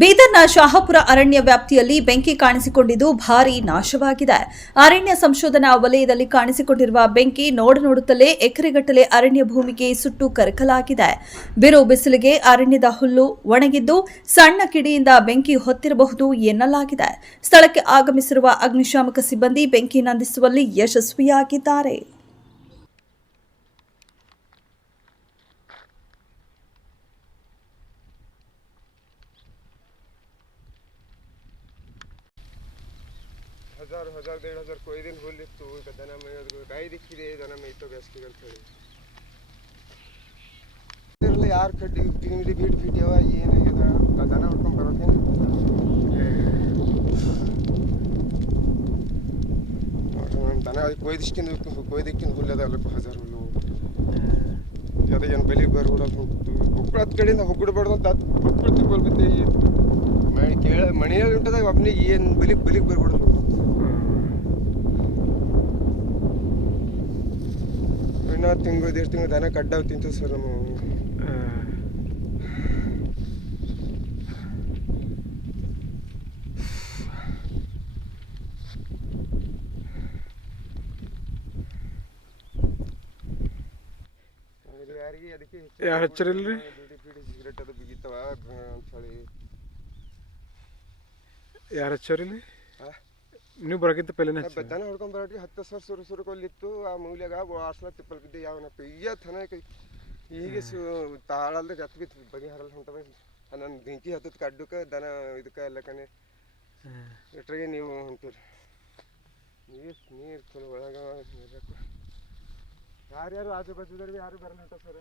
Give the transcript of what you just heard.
ಬೀದರ್ನ ಶಹಾಪುರ ಅರಣ್ಯ ವ್ಯಾಪ್ತಿಯಲ್ಲಿ ಬೆಂಕಿ ಕಾಣಿಸಿಕೊಂಡಿದ್ದು ಭಾರೀ ನಾಶವಾಗಿದೆ. ಅರಣ್ಯ ಸಂಶೋಧನಾ ವಲಯದಲ್ಲಿ ಕಾಣಿಸಿಕೊಂಡಿರುವ ಬೆಂಕಿ ನೋಡುತ್ತಲೇ ಎಕರೆಗಟ್ಟಲೆ ಅರಣ್ಯ ಭೂಮಿಗೆ ಸುಟ್ಟು ಕರಕಲಾಗಿದೆ. ಬಿರು ಬಿಸಿಲಿಗೆ ಅರಣ್ಯದ ಹುಲ್ಲು ಒಣಗಿದ್ದು ಸಣ್ಣ ಕಿಡಿಯಿಂದ ಬೆಂಕಿ ಹೊತ್ತಿರಬಹುದು ಎನ್ನಲಾಗಿದೆ. ಸ್ಥಳಕ್ಕೆ ಆಗಮಿಸಿರುವ ಅಗ್ನಿಶಾಮಕ ಸಿಬ್ಬಂದಿ ಬೆಂಕಿ ನಂದಿಸುವಲ್ಲಿ ಯಶಸ್ವಿಯಾಗಿದ್ದಾರೆ. हजार 1,500 कोई दिन हुल इತ್ತು ದನ ಮೇಯೋದು ಗಾಯಿ ದಿಕ್ಕಿದೆ ದನ ಮೇಯ್ತೋ ಬೇಸಿಗೆ ಅಂತ ಹೇಳಿ ಇದರಲ್ಲಿ ಯಾರು ಕಡ್ಡಿ ತಿಂಡಿ ಬೀಟ್ ಯಾವ ಏನಾಗ್ಯದ ದನ ಹೊಡ್ಕೊಂಡು ಬರೋಕೇನು ದನ ಕೊಯ್ದಿಕ್ಕಿಂದ ಹುಲ್ಲದ ಅಲ್ಲಪ್ಪ 1000 ಹುಲ್ಲು ಅದಕ್ಕೆ ಬೆಳಿಗ್ಗೆ ಬರ್ಬಿಡೋದು ಒಬ್ಬರು ಹತ್ತು ಕಡೆಯಿಂದ ಹೊಗ್ಬಿಡ್ಬಾರ್ದು ಅಂತ ಪ್ರಕೃತಿ ಬರ್ಬಿದ್ದೆ ಮಣಿಯಲ್ಲಿ ಉಂಟದಾಗ ಒಬ್ಬನಿಗೆ ಏನು ಬಲಿಗೆ ಬರ್ಬಿಡೋದು ಇನ್ನೂ ತಿಂಗಳು 1.5 ತಿಂಗಳು ದನ ಕಡ್ಡಾವ್ ತಿಂತು ಸರ್ ನಮ್ಮ ಯಾರಿಗೆ ಅದಕ್ಕೆ ಹಚ್ಚರಿಲ್ರಿ ಬೀಡಿ ಸಿಗರೇಟ್ ಅದು ಬಿಗಿತಾವ ಅಂತೇಳಿ ಯಾರು ಹಚ್ಚರಿಲ್ಲ ನೀವು ಬರೋಕ್ಕಿಂತ ಪೆಲೆನೇ ದನ ಹೊಡ್ಕೊಂಡ್ ಬರೋಟ್ರಿ 10 ಸಾವಿರ ಸುರುಕೊಲ್ಲಿತ್ತು ಆ ಮೂಲ್ಯಾಗ ಆರ್ಸಲ ತಿಪ್ಪಲ್ ಬಿದ್ದೆ ಯಾವನಪ್ಪ ಈಗ ಥನಕ ಹೀಗೆ ತಾಳಲ್ದ ಜತ್ ಬಿತ್ತು ಬಗೆ ಹರಲ್ ಹೊಂಟವ ನನ್ನ ಬೆಂಕಿ ಹತ್ತದ ಕಡ್ಡಕ್ಕೆ ದನ ಇದಕ್ಕೆ ಎಲ್ಲ ಕಣೆ ಇಟ್ರಿಗೆ ನೀವು ಹೊಂತೀರಿ ನೀರು ಚಲೋ ಒಳಗೆ ಯಾರ್ಯಾರು ಆಜು ಬಾಜುದವ್ರಿಗೆ ಯಾರು ಬರಲ್ಲ ಹೊಂಟ ಸರ್